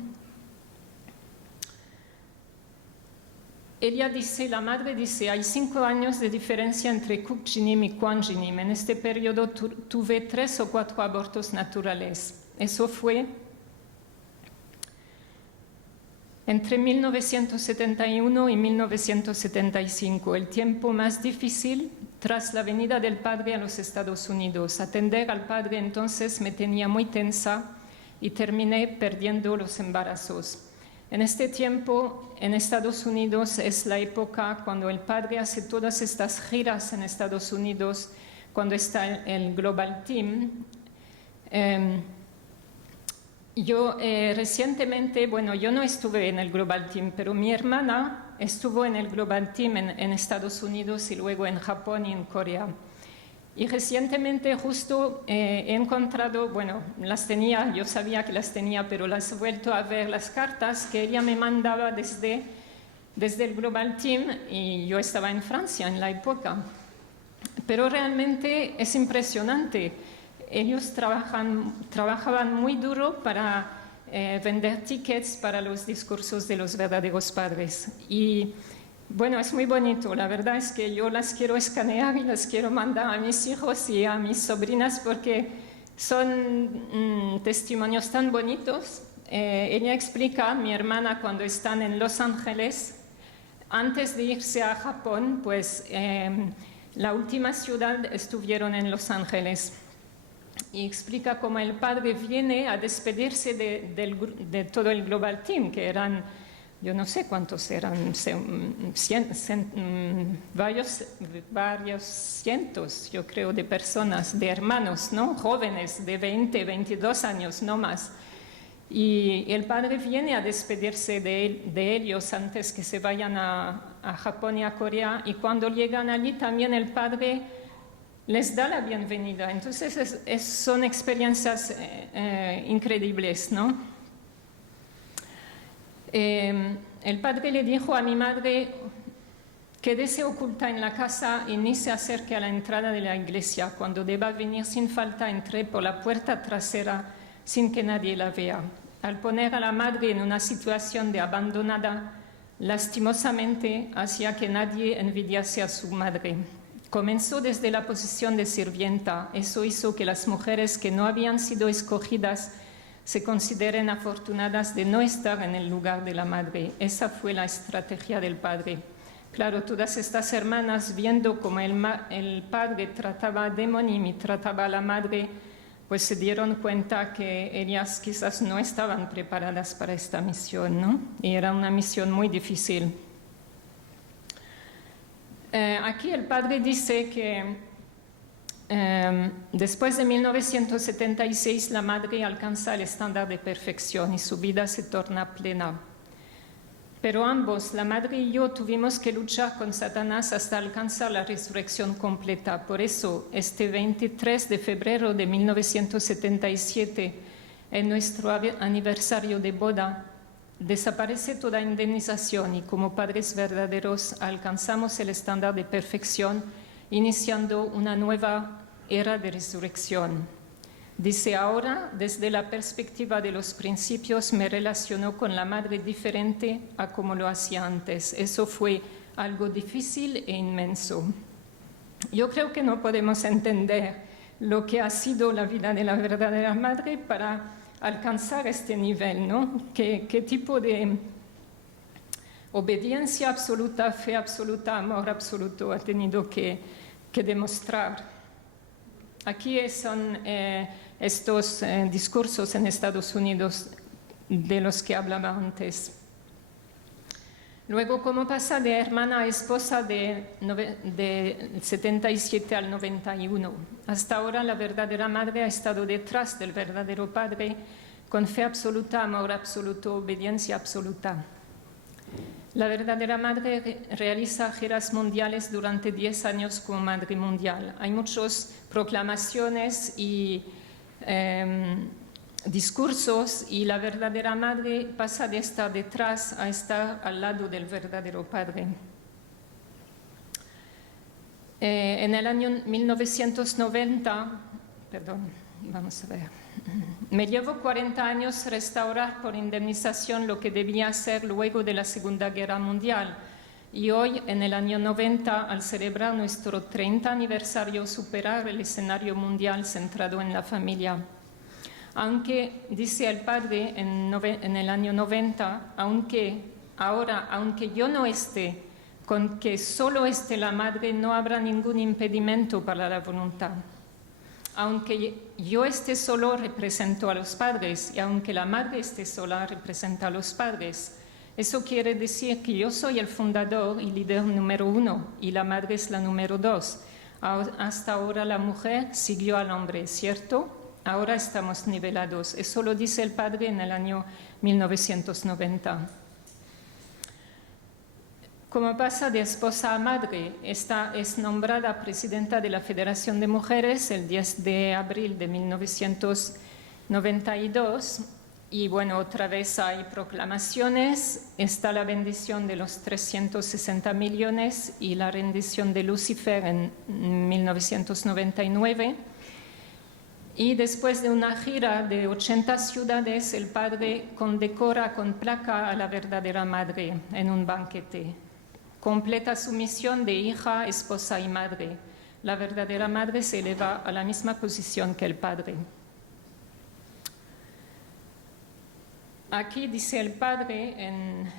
Ella dice, la madre dice, hay 5 años de diferencia entre Kukjinim y Kwanjinim. En este periodo tuve 3 o 4 abortos naturales. Eso fue entre 1971 y 1975, el tiempo más difícil tras la venida del padre a los Estados Unidos. Atender al padre entonces me tenía muy tensa y terminé perdiendo los embarazos. En este tiempo, en Estados Unidos, es la época cuando el padre hace todas estas giras en Estados Unidos, cuando está el Global Team. Yo recientemente, bueno, yo no estuve en el Global Team, pero mi hermana estuvo en el Global Team en Estados Unidos y luego en Japón y en Corea. Y recientemente justo he encontrado, bueno, las tenía, yo sabía que las tenía, pero las he vuelto a ver las cartas que ella me mandaba desde el Global Team, y yo estaba en Francia en la época. Pero realmente es impresionante. Ellos trabajaban muy duro para vender tickets para los discursos de los verdaderos padres. Y bueno, es muy bonito. La verdad es que yo las quiero escanear y las quiero mandar a mis hijos y a mis sobrinas porque son testimonios tan bonitos. Ella explica, mi hermana, cuando están en Los Ángeles, antes de irse a Japón, pues la última ciudad estuvieron en Los Ángeles. Y explica cómo el padre viene a despedirse de todo el Global Team, que eran, yo no sé cuántos eran, varios cientos, yo creo, de personas, de hermanos, ¿no? Jóvenes de 20, 22 años, no más. Y el padre viene a despedirse de ellos antes que se vayan a Japón y a Corea, y cuando llegan allí también el padre les da la bienvenida. Entonces son experiencias increíbles, ¿no? El padre le dijo a mi madre: quédese oculta en la casa y ni se acerque a la entrada de la iglesia. Cuando deba venir sin falta, entre por la puerta trasera sin que nadie la vea. Al poner a la madre en una situación de abandonada, lastimosamente hacía que nadie envidiase a su madre. Comenzó desde la posición de sirvienta. Eso hizo que las mujeres que no habían sido escogidas se consideren afortunadas de no estar en el lugar de la madre. Esa fue la estrategia del padre. Claro, todas estas hermanas, viendo cómo el padre trataba a Demonim y trataba a la madre, pues se dieron cuenta que ellas quizás no estaban preparadas para esta misión, ¿no? Y era una misión muy difícil. Aquí el padre dice que después de 1976 la madre alcanza el estándar de perfección y su vida se torna plena. Pero ambos, la madre y yo, tuvimos que luchar con Satanás hasta alcanzar la resurrección completa. Por eso, este 23 de febrero de 1977, en nuestro aniversario de boda, desaparece toda indemnización y como padres verdaderos alcanzamos el estándar de perfección, iniciando una nueva era de resurrección. Dice: ahora, desde la perspectiva de los principios, me relaciono con la madre diferente a como lo hacía antes. Eso fue algo difícil e inmenso. Yo creo que no podemos entender lo que ha sido la vida de la verdadera madre para alcanzar este nivel, ¿no? ¿Qué tipo de obediencia absoluta, fe absoluta, amor absoluto ha tenido que demostrar? Aquí son estos discursos en Estados Unidos de los que hablaba antes. Luego, como pasa de hermana a esposa de 77 al 91. Hasta ahora la verdadera madre ha estado detrás del verdadero padre con fe absoluta, amor absoluto, obediencia absoluta. La verdadera madre realiza giras mundiales durante 10 años como madre mundial. Hay muchas proclamaciones y discursos y la verdadera madre pasa de estar detrás a estar al lado del verdadero padre. En el año 1990, me llevo 40 años restaurar por indemnización lo que debía hacer luego de la Segunda Guerra Mundial. Y hoy, en el año 90, al celebrar nuestro 30 aniversario, superar el escenario mundial centrado en la familia. Aunque, dice el padre en el año 90, aunque yo no esté, con que solo esté la madre, no habrá ningún impedimento para la voluntad. Aunque yo esté solo, represento a los padres, y aunque la madre esté sola, representa a los padres. Eso quiere decir que yo soy el fundador y líder número 1, y la madre es la número 2. Hasta ahora la mujer siguió al hombre, ¿cierto? Ahora estamos nivelados. Eso lo dice el padre en el año 1990. Como pasa de esposa a madre, esta es nombrada presidenta de la Federación de Mujeres el 10 de abril de 1992. Y bueno, otra vez hay proclamaciones. Está la bendición de los 360 millones y la rendición de Lucifer en 1999. Y después de una gira de 80 ciudades, el padre condecora con placa a la verdadera madre en un banquete. Completa su misión de hija, esposa y madre. La verdadera madre se eleva a la misma posición que el padre. Aquí dice el padre en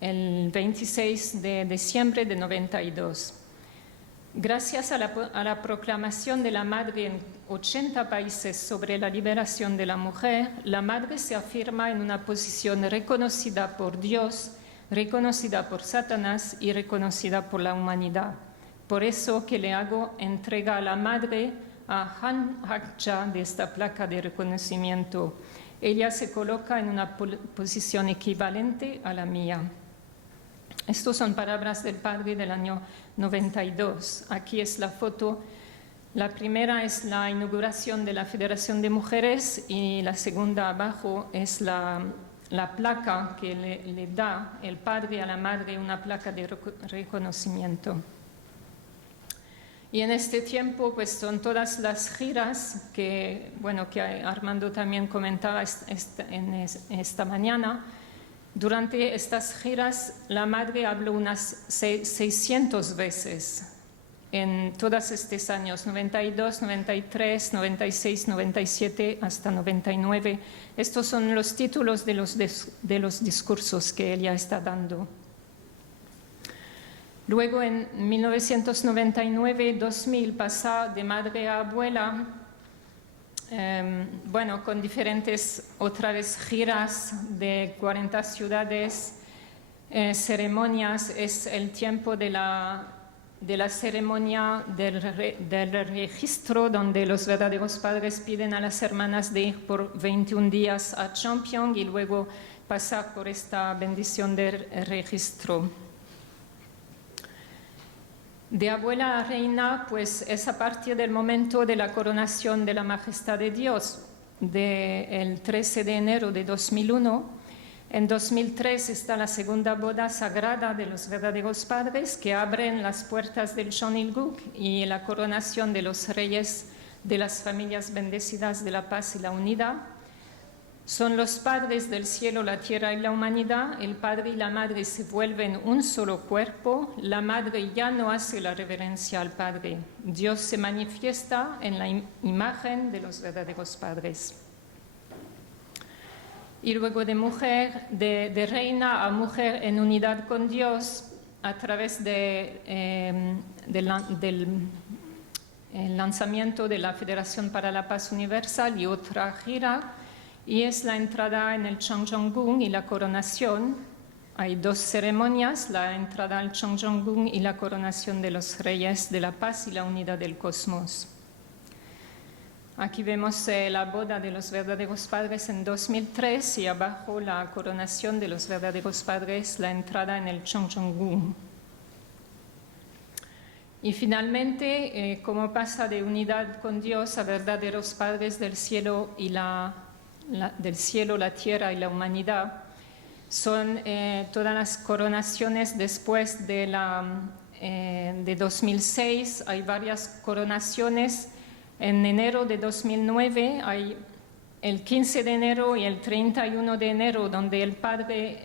el 26 de diciembre de 92. Gracias a la proclamación de la madre en 80 países sobre la liberación de la mujer, la madre se afirma en una posición reconocida por Dios, reconocida por Satanás y reconocida por la humanidad. Por eso que le hago entrega a la madre a Han Hakcha de esta placa de reconocimiento. Ella se coloca en una posición equivalente a la mía. Estas son palabras del padre del año 92. Aquí es la foto. La primera es la inauguración de la Federación de Mujeres y la segunda abajo es la placa que le da el padre a la madre, una placa de reconocimiento. Y en este tiempo, pues son todas las giras que Armando también comentaba esta mañana. Durante estas giras, la madre habló unas 600 veces en todos estos años, 92, 93, 96, 97 hasta 99. Estos son los títulos de los discursos que ella está dando. Luego, en 1999-2000, pasó de madre a abuela, con diferentes otra vez giras de 40 ciudades, ceremonias. Es el tiempo de la ceremonia del registro, donde los verdaderos padres piden a las hermanas de ir por 21 días a Champyong y luego pasar por esta bendición del registro. De abuela a reina, pues es a partir del momento de la coronación de la majestad de Dios, del 13 de enero de 2001. En 2003 está la segunda boda sagrada de los verdaderos padres que abren las puertas del Cheonilguk y la coronación de los reyes de las familias bendecidas de la paz y la unidad. Son los padres del cielo, la tierra y la humanidad. El padre y la madre se vuelven un solo cuerpo. La madre ya no hace la reverencia al padre. Dios se manifiesta en la imagen de los verdaderos padres. Y luego de reina a mujer en unidad con Dios, a través del lanzamiento de la Federación para la Paz Universal y otra gira, y es la entrada en el Cheonggyeong-gung y la coronación. Hay dos ceremonias, la entrada al Chongjong-gung y la coronación de los reyes de la paz y la unidad del cosmos. Aquí vemos la boda de los verdaderos padres en 2003 y abajo la coronación de los verdaderos padres, la entrada en el Chongjong-gung. Y finalmente, como pasa de unidad con Dios a verdaderos padres del cielo, del cielo, la tierra y la humanidad, son todas las coronaciones después de 2006. Hay varias coronaciones. En enero de 2009 hay el 15 de enero y el 31 de enero, donde el padre,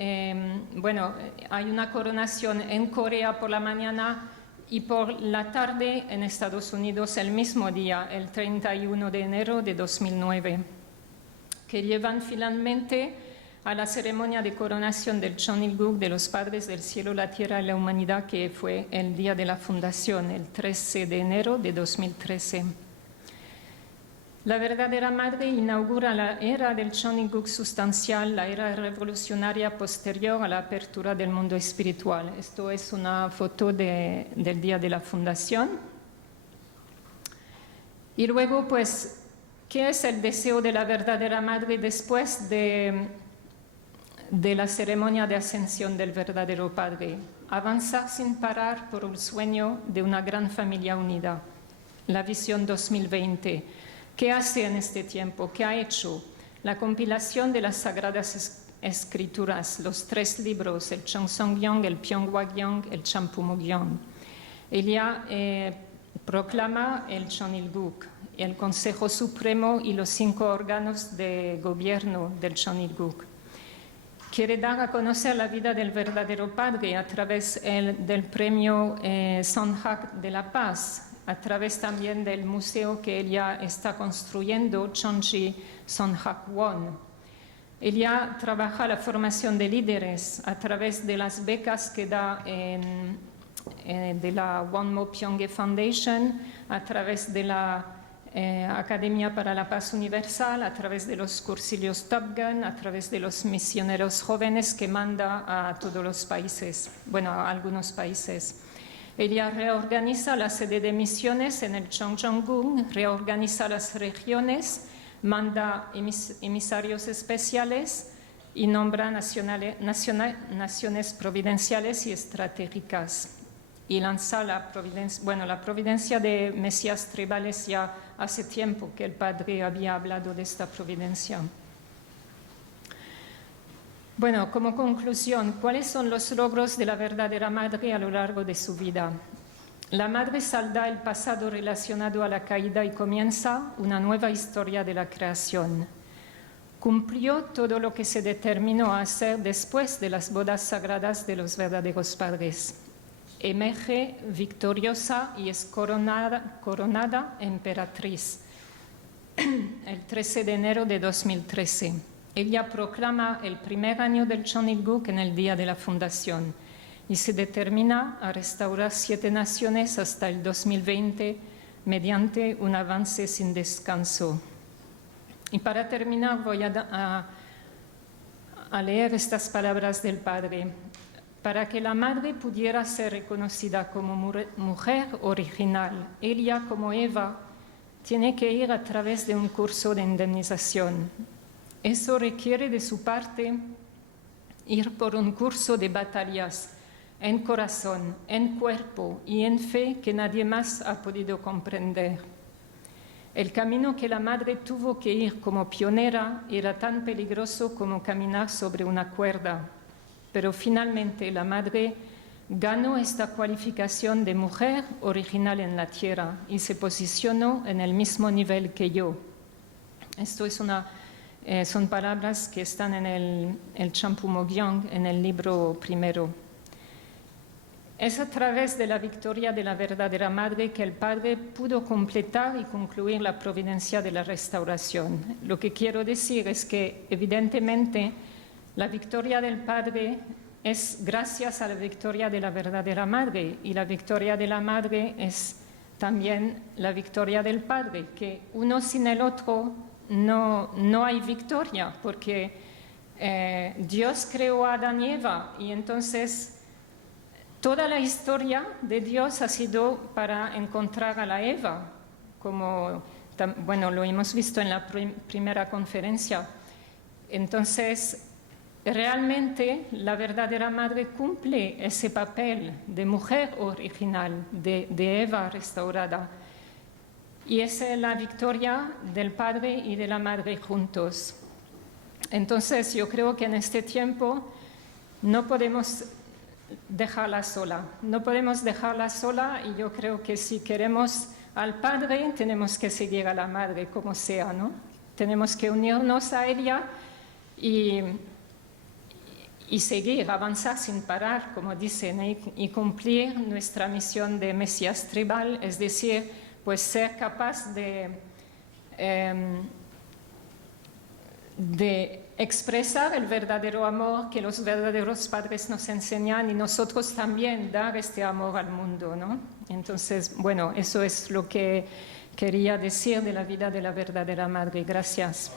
hay una coronación en Corea por la mañana y por la tarde en Estados Unidos el mismo día, el 31 de enero de 2009, que llevan finalmente a la ceremonia de coronación del Chonilguk de los padres del cielo, la tierra y la humanidad, que fue el día de la fundación, el 13 de enero de 2013. La verdadera madre inaugura la era del Chonilguk sustancial, la era revolucionaria posterior a la apertura del mundo espiritual. Esto es una foto del día de la fundación. Y luego, pues, ¿qué es el deseo de la verdadera madre después de la ceremonia de ascensión del verdadero padre? Avanzar sin parar por el sueño de una gran familia unida. La visión 2020. ¿Qué hace en este tiempo? ¿Qué ha hecho? La compilación de las Sagradas Escrituras, los 3 libros, el Cheongsong-gyeong, el Pyeonghwa-gyeong, el Champumo-gyeong. Ella proclama el Chonilguk, el Consejo Supremo y los 5 órganos de gobierno del Chonilguk. Quiere dar a conocer la vida del verdadero padre a través del premio Sonhak de la Paz, a través también del museo que ella está construyendo, Chonji Sonhak-won. Ella trabaja la formación de líderes a través de las becas que da de la Wonmo Pyeonghae Foundation, a través de la Academia para la Paz Universal, a través de los cursillos Top Gun, a través de los misioneros jóvenes que manda a todos los países, a algunos países. Ella reorganiza la sede de misiones en el Chongjong-gung, reorganiza las regiones, manda emisarios especiales y nombra naciones providenciales y estratégicas. Y lanza la providencia de Mesías tribales. Ya hace tiempo que el padre había hablado de esta providencia. Como conclusión, ¿cuáles son los logros de la verdadera madre a lo largo de su vida? La madre salda el pasado relacionado a la caída y comienza una nueva historia de la creación. Cumplió todo lo que se determinó a hacer después de las bodas sagradas de los verdaderos padres. Emerge victoriosa y es coronada emperatriz el 13 de enero de 2013. Ella proclama el primer año del Chonilguk en el día de la fundación y se determina a restaurar 7 naciones hasta el 2020 mediante un avance sin descanso. Y para terminar voy a leer estas palabras del Padre. Para que la madre pudiera ser reconocida como mujer original, ella como Eva tiene que ir a través de un curso de indemnización. Eso requiere de su parte ir por un curso de batallas en corazón, en cuerpo y en fe que nadie más ha podido comprender. El camino que la madre tuvo que ir como pionera era tan peligroso como caminar sobre una cuerda, pero finalmente la madre ganó esta cualificación de mujer original en la tierra y se posicionó en el mismo nivel que yo. Esto es son palabras que están en el Champumo-gyeong, en el libro primero. Es a través de la victoria de la verdadera madre que el padre pudo completar y concluir la providencia de la restauración. Lo que quiero decir es que, evidentemente, la victoria del padre es gracias a la victoria de la verdadera madre, y la victoria de la madre es también la victoria del padre, que uno sin el otro no hay victoria, porque Dios creó a Adán y Eva y entonces toda la historia de Dios ha sido para encontrar a la Eva, como bueno, lo hemos visto en la primera conferencia. Entonces, realmente la verdadera madre cumple ese papel de mujer original, de Eva restaurada. Y esa es la victoria del padre y de la madre juntos. Entonces, yo creo que en este tiempo no podemos dejarla sola. No podemos dejarla sola y yo creo que si queremos al padre, tenemos que seguir a la madre, como sea, ¿no? Tenemos que unirnos a ella y seguir, avanzar sin parar, como dicen, y cumplir nuestra misión de Mesías tribal, es decir, pues ser capaz de expresar el verdadero amor que los verdaderos padres nos enseñan y nosotros también dar este amor al mundo, ¿no? Entonces, bueno, eso es lo que quería decir de la vida de la verdadera madre. Gracias.